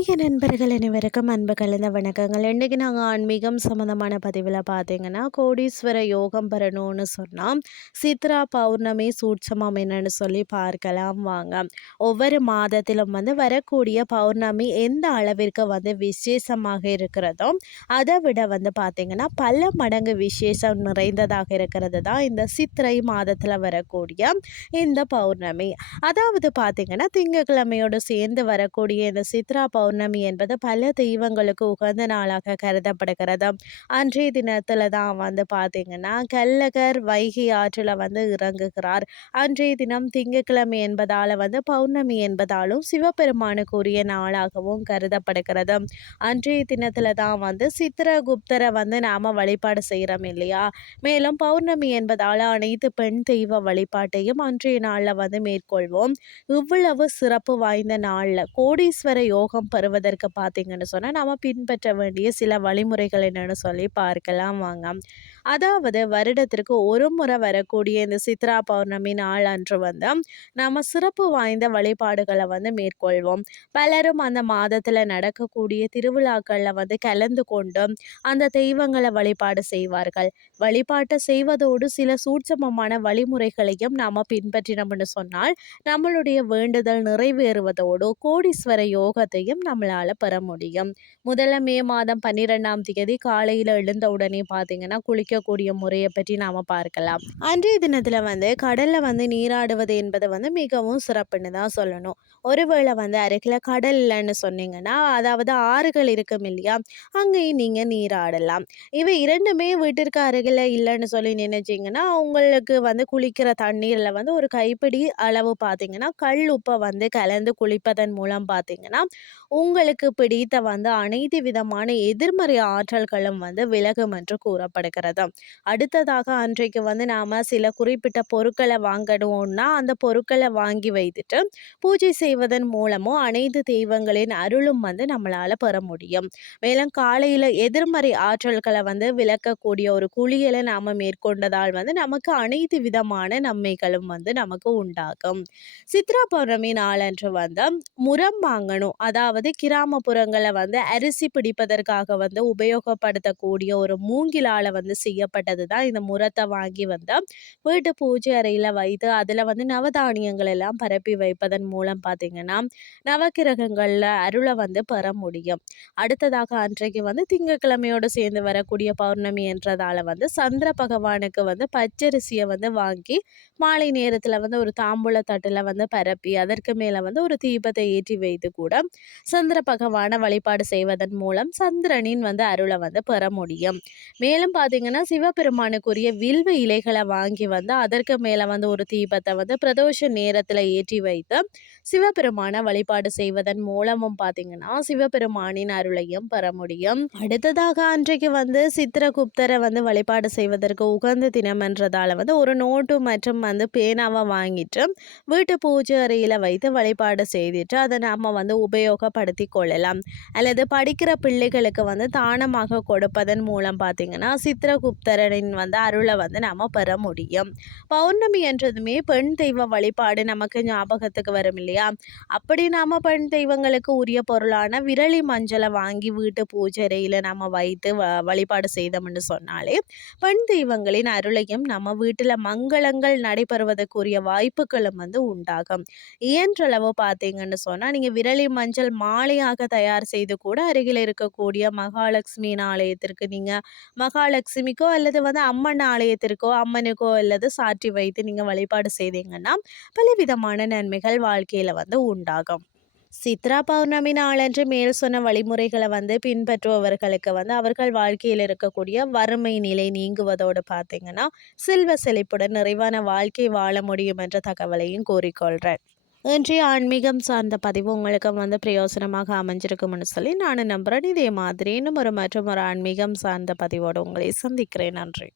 ஆன்மீக நண்பர்கள் அனைவருக்கும் அன்பு கலந்த வணக்கங்கள். இன்றைக்கி நாங்கள் ஆன்மீகம் சம்மந்தமான பதிவில் பார்த்தீங்கன்னா கோடீஸ்வர யோகம் பெறணும்னு சொன்னால் சித்ரா பௌர்ணமி சூட்சமம் என்னன்னு சொல்லி பார்க்கலாம் வாங்க. ஒவ்வொரு மாதத்திலும் வந்து வரக்கூடிய பௌர்ணமி எந்த அளவிற்கு வந்து விசேஷமாக இருக்கிறதோ அதை விட வந்து பார்த்திங்கன்னா பல மடங்கு விசேஷம் நிறைந்ததாக இருக்கிறது தான் இந்த சித்திரை மாதத்தில் வரக்கூடிய இந்த பௌர்ணமி. அதாவது பார்த்திங்கன்னா திங்கக்கிழமையோடு சேர்ந்து வரக்கூடிய இந்த சித்ரா பௌர்ணமி பௌர்ணமி என்பது பல தெய்வங்களுக்கு உகந்த நாளாக கருதப்படுகிறது. அன்றைய தினத்தில் தான் வந்து பார்த்திங்கன்னா கல்லகர் வைகை ஆற்றில் வந்து இறங்குகிறார். அன்றைய தினம் திங்கட்கிழமை என்பதால் வந்து பௌர்ணமி என்பதாலும் சிவபெருமானுக்குரிய நாளாகவும் கருதப்படுகிறது. அன்றைய தினத்தில் தான் வந்து சித்திரகுப்தரை வந்து நாம் வழிபாடு செய்கிறோம் இல்லையா? மேலும் பௌர்ணமி என்பதால் அனைத்து பெண் தெய்வ வழிபாட்டையும் அன்றைய நாளில் வந்து மேற்கொள்வோம். இவ்வளவு சிறப்பு வாய்ந்த நாளில் கோடீஸ்வர யோகம் வருவதற்கு பார்த்திங்கன்னு சொன்னால் நம்ம பின்பற்ற வேண்டிய சில வழிமுறைகள் என்னென்னு சொல்லி பார்க்கலாம் வாங்க. அதாவது வருடத்திற்கு ஒரு முறை வரக்கூடிய இந்த சித்ரா பௌர்ணமி நாள் அன்று வந்து நாம் சிறப்பு வாய்ந்த வழிபாடுகளை வந்து மேற்கொள்வோம். பலரும் அந்த மாதத்தில் நடக்கக்கூடிய திருவிழாக்களில் வந்து கலந்து கொண்டு அந்த தெய்வங்களை வழிபாடு செய்வார்கள். வழிபாட்டை செய்வதோடு சில சூட்சமமான வழிமுறைகளையும் நாம் பின்பற்றினோம்னு சொன்னால் நம்மளுடைய வேண்டுதல் நிறைவேறுவதோடு கோடீஸ்வர யோகத்தையும் நம்மளால் பெற முடியும். முதல்ல மே மாதம் பன்னிரெண்டாம் தேதி காலையில் எழுந்த உடனே பார்த்தீங்கன்னா குளிக்கக்கூடிய முறையை பற்றி நாம் பார்க்கலாம். அன்றைய தினத்தில் வந்து கடலில் வந்து நீராடுவது என்பது வந்து மிகவும் சிறப்புன்னு தான் சொல்லணும். ஒருவேளை வந்து அருகில் கடல் இல்லைன்னு சொன்னீங்கன்னா அதாவது ஆறுகள் இருக்கும் இல்லையா அங்கேயும் நீங்கள் நீராடலாம். இவை இரண்டுமே வீட்டிற்கு அருகில் இல்லைன்னு சொல்லி நினைச்சிங்கன்னா உங்களுக்கு வந்து குளிக்கிற தண்ணீரில் வந்து ஒரு கைப்பிடி அளவு பார்த்தீங்கன்னா கல் உப்பை வந்து கலந்து குளிப்பதன் மூலம் பார்த்தீங்கன்னா உங்களுக்கு பிடித்த வந்து அனைத்து விதமான எதிர்மறை ஆற்றல்களும் வந்து விலகும் என்று கூறப்படுகிறது. அடுத்ததாக அன்றைக்கு வந்து நாம் சில குறிப்பிட்ட பொருட்களை வாங்கணும்னா அந்த பொருட்களை வாங்கி வைத்துட்டு பூஜை செய்வதன் மூலமும் அனைத்து தெய்வங்களின் அருளும் வந்து நம்மளால் பெற முடியும். மேலும் காலையில் எதிர்மறை ஆற்றல்களை வந்து விளக்கக்கூடிய ஒரு குளியலை நாம் மேற்கொண்டதால் வந்து நமக்கு அனைத்து விதமான நன்மைகளும் வந்து நமக்கு உண்டாகும். சித்ரா பௌர்ணமி நாளன்று வந்து முரம் வாங்கணும். அதாவது கிராமப்புறங்களில் வந்து அரிசி பிடிப்பதற்காக வந்து உபயோகப்படுத்தக்கூடிய ஒரு மூங்கிலால் வந்து செய்யப்பட்டது தான் இந்த முரத்தை வாங்கி வந்து வீட்டு பூஜை அறையில் வைத்து அதில் வந்து நவதானியங்கள் எல்லாம் பரப்பி வைப்பதன் மூலம் பார்த்திங்கன்னா நவக்கிரகங்களில் அருளை வந்து பெற முடியும். அடுத்ததாக அன்றைக்கு வந்து திங்கக்கிழமையோடு சேர்ந்து வரக்கூடிய பௌர்ணமி என்றதால் வந்து சந்திர பகவானுக்கு வந்து பச்சரிசியை வந்து வாங்கி மாலை நேரத்தில் வந்து ஒரு தாம்பூல தட்டில் வந்து பரப்பி அதற்கு மேலே வந்து ஒரு தீபத்தை ஏற்றி வைத்து கூட சந்திர பகவானை வழிபாடு செய்வதன் மூலம் சந்திரனின் வந்து அருளை வந்து பெற முடியும். மேலும் பார்த்தீங்கன்னா சிவபெருமானுக்குரிய வில்வ இலைகளை வாங்கி வந்து அதற்கு மேலே வந்து ஒரு தீபத்தை வந்து பிரதோஷ நேரத்தில் ஏற்றி வைத்து சிவபெருமானை வழிபாடு செய்வதன் மூலமும் பார்த்தீங்கன்னா சிவபெருமானின் அருளையும் பெற முடியும். அடுத்ததாக அன்றைக்கு வந்து சித்திரகுப்தரை வந்து வழிபாடு செய்வதற்கு உகந்த தினம்ன்றதால வந்து ஒரு நோட்டு மற்றும் வந்து பேனாவை வாங்கிட்டு வீட்டு பூஜை அறையில் வைத்து வழிபாடு செய்துட்டு அதை நாம் வந்து உபயோகப்படுத்தி கொள்ளலாம் அல்லது படிக்கிற பிள்ளைகளுக்கு வந்து தானமாக கொடுப்பதன் மூலம் பார்த்திங்கன்னா சித்திரகுப்தரின் வந்து அருளை வந்து நாம் பெற முடியும். பௌர்ணமி என்றதுமே பெண் தெய்வ வழிபாடு நமக்கு ஞாபகத்துக்கு வரும் இல்லையா? அப்படி நாம் பெண் தெய்வங்களுக்கு உரிய பொருளான விரலி மஞ்சளை வாங்கி வீட்டு பூஜையில் நம்ம வைத்து வ வழிபாடு செய்தோம்னு சொன்னாலே பெண் தெய்வங்களின் அருளையும் நம்ம வீட்டில் மங்களங்கள் நடைபெறுவதற்குரிய வாய்ப்புகளும் வந்து உண்டாகும். இயன்றளவு பார்த்தீங்கன்னு சொன்னால் நீங்கள் விரலி மஞ்சள் மா மாலையாக தயார் செய்து கூட அருகில் இருக்கக்கூடிய மகாலட்சுமியின் ஆலயத்திற்கு நீங்கள் மகாலட்சுமிக்கோ அல்லது வந்து அம்மன் ஆலயத்திற்கோ அம்மனுக்கோ அல்லது சாற்றி வைத்து நீங்கள் வழிபாடு செய்தீங்கன்னா பலவிதமான நன்மைகள் வாழ்க்கையில் வந்து உண்டாகும். சித்ரா பௌர்ணமி நாளன்று மேல் சொன்ன வழிமுறைகளை வந்து பின்பற்றுபவர்களுக்கு வந்து அவர்கள் வாழ்க்கையில் இருக்கக்கூடிய வறுமை நிலை நீங்குவதோடு பார்த்தீங்கன்னா செல்வ செழிப்புடன் நிறைவான வாழ்க்கை வாழ முடியும் என்ற தகவலையும் கூறிக்கொள்கிறேன் இன்றைய ஆன்மீகம் சார்ந்த பதிவு உங்களுக்கு வந்து பிரயோசனமாக அமைஞ்சிருக்கும்னு சொல்லி நான் நம்புகிறேன் இதே மாதிரி இன்னும் ஒரு மற்றும் ஒரு ஆன்மீகம் சார்ந்த பதிவோடு உங்களை சந்திக்கிறேன். நன்றி.